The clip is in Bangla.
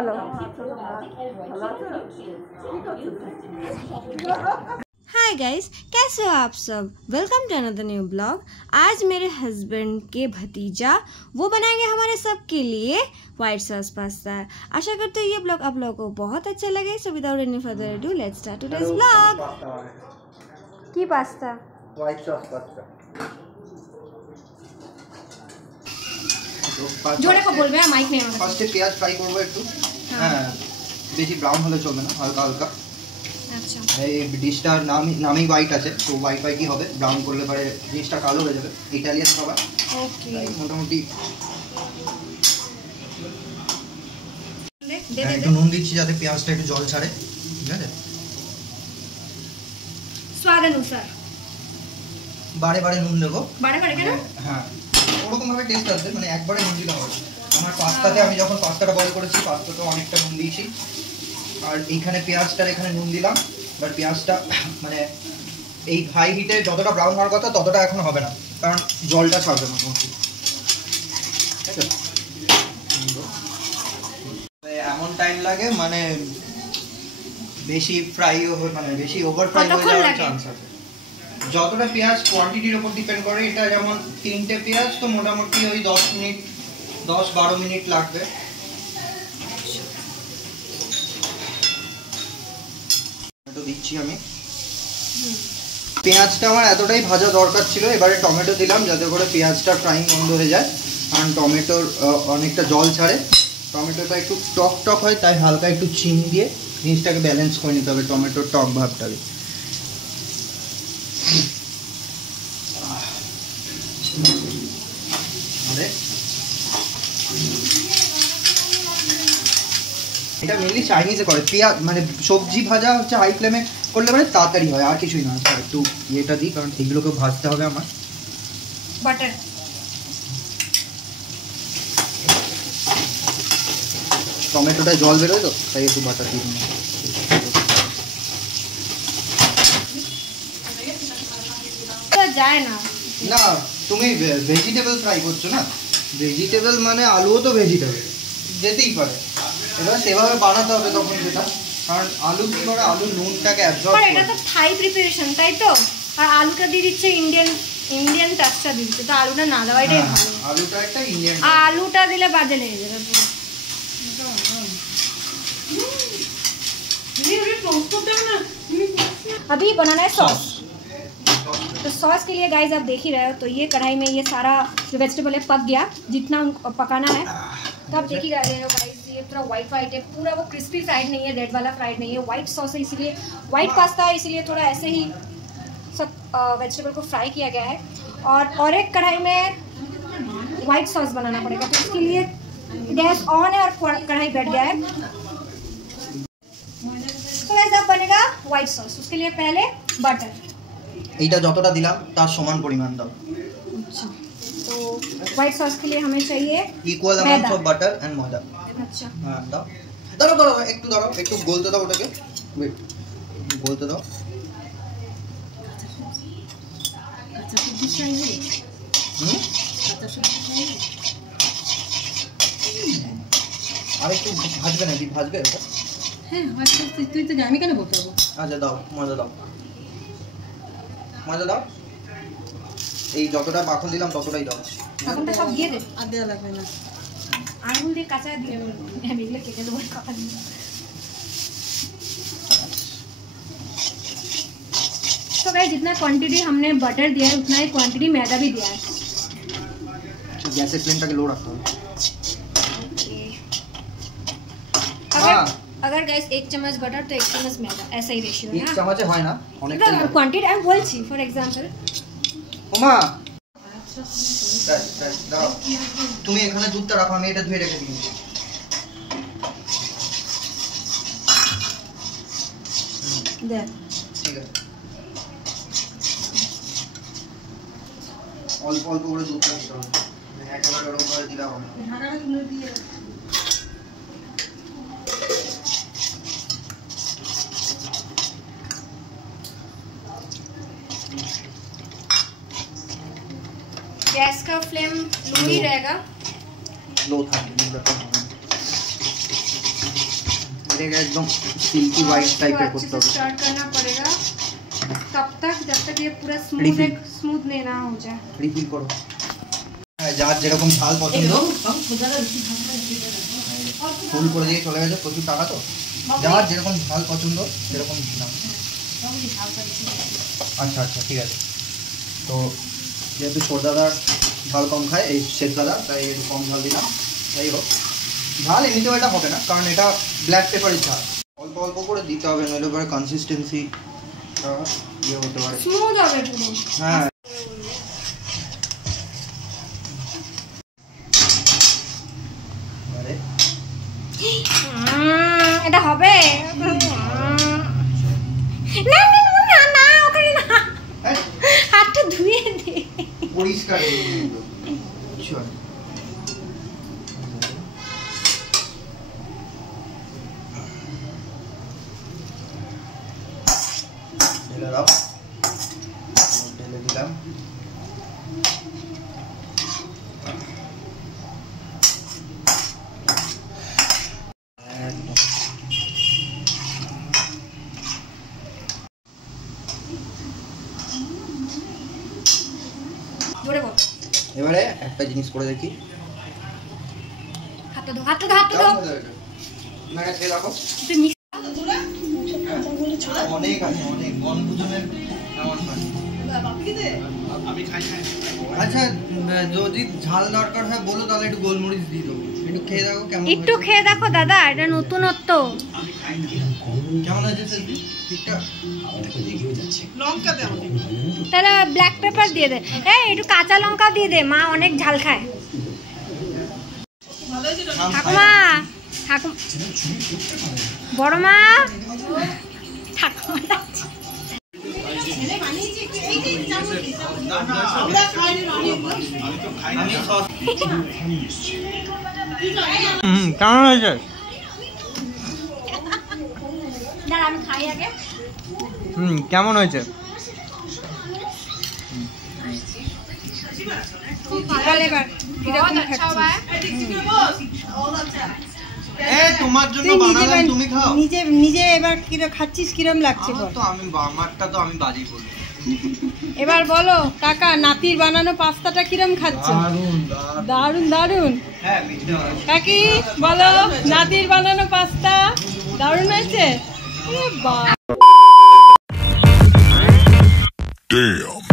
বলো। हाय गाइस, कैसे हो आप सब? Welcome to another new blog. आज मेरे हस्बैंड के भतीजा वो बनाएंगे हमारे सब के लिए व्हाइट सॉस पास्ता। आशा करते हैं ये ब्लॉग आप लोगों को बहुत अच्छा लगे। So without any further ado let's start today's blog. की पास्ता? White sauce pasta. জোরে কো বলবে, মাইক নেই আমার। ফার্স্টে পেঁয়াজ ফ্রাই করব একটু। হ্যাঁ, বেশি ব্রাউন হলে চলবে না, হালকা হালকা। আচ্ছা, এই ডিশটার নামই হোয়াইট আছে, তো হোয়াইট হোয়াইটই হবে। ব্রাউন করলে পরে জিনিসটা কালো হয়ে যাবে। ইটালিয়ান খাবার। ওকে, মোটামুটি একটু নুন দিচ্ছি যাতে পেঁয়াজটা একটু জল ছাড়ে। ঠিক আছে, স্বাদ অনুসার বারে বারে নুন দেবো। বারে বারে কেন? হ্যাঁ, ওরকম ভাবে টেস্ট আসবে, মানে একবারে নুন দিলে হবে। আমার পাস্তাতে আমি যখন পাস্তাটা বয়েল করেছি পাস্তাতে অনেকটা নুন দিয়েছি, আর এইখানে পেঁয়াজটার এখানে নুন দিলাম। বাট পেঁয়াজটা মানে এই হাই হিটে যতটা ব্রাউন হওয়ার কথা ততটা এখন হবে না, কারণ জলটা ছাড়বে মোটামুটি। ঠিক আছে, এমন টাইম লাগে মানে বেশি ফ্রাইও মানে বেশি ওভার ফ্রাই হয়ে যাওয়ার চান্স আছে। যতটা পেঁয়াজ কোয়ান্টিটির উপর ডিপেন্ড করে। এটা যেমন 3টে পেঁয়াজ, তো মোটামুটি ওই 10-12 মিনিট লাগবে। টমেটো দিচ্ছি আমি। পেঁয়াজটা আমার এতটাই ভাজা দরকার ছিল, এবারে টমেটো দিলাম যাতে করে পেঁয়াজটা ফ্রাইং বন্ধ হয়ে যায়, কারণ টমেটোর অনেকটা জল ছাড়ে। টমেটোটা একটু টক টক হয়, তাই হালকা একটু চিনি দিয়ে জিনিসটাকে ব্যালেন্স করে নিতে হবে, টমেটোর টক ভাবটাকে। এটা মেনলি চাইনিজে করে। পেঁয়াজ মানে সবজি ভাজা হচ্ছে হাই ফ্লেমে করলে মানে তাড়াতাড়ি হয়, আর কিছুই না। একটু ইয়েটা দিই, কারণ এগুলোকে ভাজতে হবে আমার। বাটার, টমেটোটা জল বেরোয় তো, তাই একটু বাটার দিই। যায় না না, তুমি ভেজিটেবল ফ্রাই করছো না, ভেজিটেবল মানে আলুও তো ভেজিটেবল, যেতেই পারে। এবার সেভাবে বানাতে হবে তখন যেটা, কারণ আলু কি করে, আলু নুনটাকে অ্যাবজর্ব করে। এটা তো থাই প্রিপারেশন, তাই তো? আর আলুটা দিয়ে দিচ্ছে ইন্ডিয়ান টাচটা দিচ্ছে, তো আলুটা না দেওয়াটাই ভালো। আলুটা একটা ইন্ডিয়ান, আলুটা দিলে বাজে লেগে যাবে পুরো। अभी बनाना है सॉस। तो सॉस के लिए गाइस आप देख ही रहे हो, तो ये कढ़ाई में ये सारा जो वेजिटेबल है पक गया, जितना उनको पकाना है। तो आप देख ही रहे हो गाइस, ये पूरा वाइट है, पूरा वो क्रिस्पी फ्राइड नहीं है, रेड वाला फ्राइड नहीं है, वाइट सॉस है, इसीलिए वाइट पास्ता है, इसीलिए थोड़ा ऐसे ही सब वेजिटेबल को फ्राई किया गया है। और एक कढ़ाई में वाइट सॉस बनाना पड़ेगा, तो इसके लिए गैस ऑन है और कढ़ाई बैठ गया है। तो गाइस अब बनेगा वाइट सॉस, उसके लिए पहले बटर, এইটা যতটা দিলাম তার সমান পরিমাণ দাও। अच्छा, तो व्हाइट सॉस के लिए हमें चाहिए equal amount of butter and maida. अच्छा, हां दाও দাও দাও একটু দাও, একটু গলতে দাও ওটাকে। ওয়েট, গলতে দাও। আচ্ছা, সবজি চাইবে? আচ্ছা, সবজি চাইবে। আর একটু ভাজবে না, ভাজবে এটা? হ্যাঁ, ভাজতে তুই তো আমি কেন বলতে পারবো? আচ্ছা দাও, মজা দাও, মজা দাও। এই যতটা মাখন দিলাম ততটাই দাও। মাখনটা সব দিয়ে দে, আর দেওয়া লাগবে না। আঙুল দিয়ে কাঁচা দিয়ে আমি এগুলো কেটে দেবো কথা দিয়ে। तो गाइस जितना क्वांटिटी हमने बटर दिया है उतना ही क्वांटिटी मैदा भी दिया है। गैस फ्लेमটাকে लो রাখতে হবে। अगर गाइस 1 चम्मच बटर तो 1 चम्मच मैदा, ऐसा ही रेशियो है। 1 চামচে হয় না, অনেকটা क्वांटिटी আমি বলছি ফর एग्जांपल। ওমা দাও, তুমি এখানে দুধটা রাখো, আমি এটা ধুয়ে রেখে দিই। দেখ, ঠিক আছে, অল্প অল্প করে দুধটা দিতে হবে, একবার গরম করে দিলে হবে না। ঢাকাটা খুলে দিয়ে गैस का फ्लेम लो ही रहेगा, लो था। এটাকে একদম সিল্কি হোয়াইট টাইপের করতে হবে। स्टार्ट करना पड़ेगा तब तक जब तक ये पूरा स्मूथ नहीं ना हो जाए। রিফিল করো। যার যেরকম ঝাল পছন্দ ফুল করে দিয়ে চলে গেছে, প্রচুর টাকা তো, যার যেরকম ঝাল পছন্দ সেরকম দিলাম। আচ্ছা আচ্ছা ঠিক আছে। তো যেহেতু সরদাদার ঝাল কম খায়, এই শেখ দাদা, তাই একটু কম ঝাল দিলাম। যাই হোক, ঝাল এমনিতেও এটা হবে না, কারণ এটা ব্ল্যাক পেপারের ঝাল। অল্প অল্প করে দিতে হবে, নইলে পরে কনসিস্টেন্সি ইয়ে হতে পারে, স্মুথ হবে পুরো। হ্যাঁ এটা হবে না না না না, ওখানে না, হাতটা ধুয়ে দে, পরিষ্কার ঢেলে দিলাম। এবারে একটা জিনিস করে দেখি, হাতটা ধো, হাতটা ধো, হাতটা ধো, নাকে খেয়ে দেখো। অনেক আছে, অনেক বনভোজনের এমন হয়। আচ্ছা যদি ঝাল দরকার হয় বলো, তাহলে একটু গোলমরিচ দিয়ে দেবো, একটু খেয়ে দেখো কেমন। একটু খেয়ে দেখো দাদা, এটা নতুনত্ব। কেমন হয়েছে সেলফি? ঠিকঠাক? লঙ্কা দাও, তাহলে ব্ল্যাক পেপার দিয়ে দে, এই একটু কাঁচা লঙ্কা দিয়ে দে, মা অনেক ঝাল খায়। ঠাকুমা, ঠাকুমা, বড় মা, ঠাকুমা কেমন হয়েছে? আমি খাই আগে। কেমন হয়েছে? তোমার জন্য বানালাম, তুমি খাও। নিজে এবার খাচ্ছিস কিরম লাগছে? তো আমি আমারটা তো আমি বাজি বলি। এবার বলো কাকা, নাতির বানানো পাস্তাটা কিরম খাচ্ছে? দারুন দারুন। হ্যাঁ কাকি বলো, নাতির বানানো পাস্তা দারুন হয়েছে? Damn.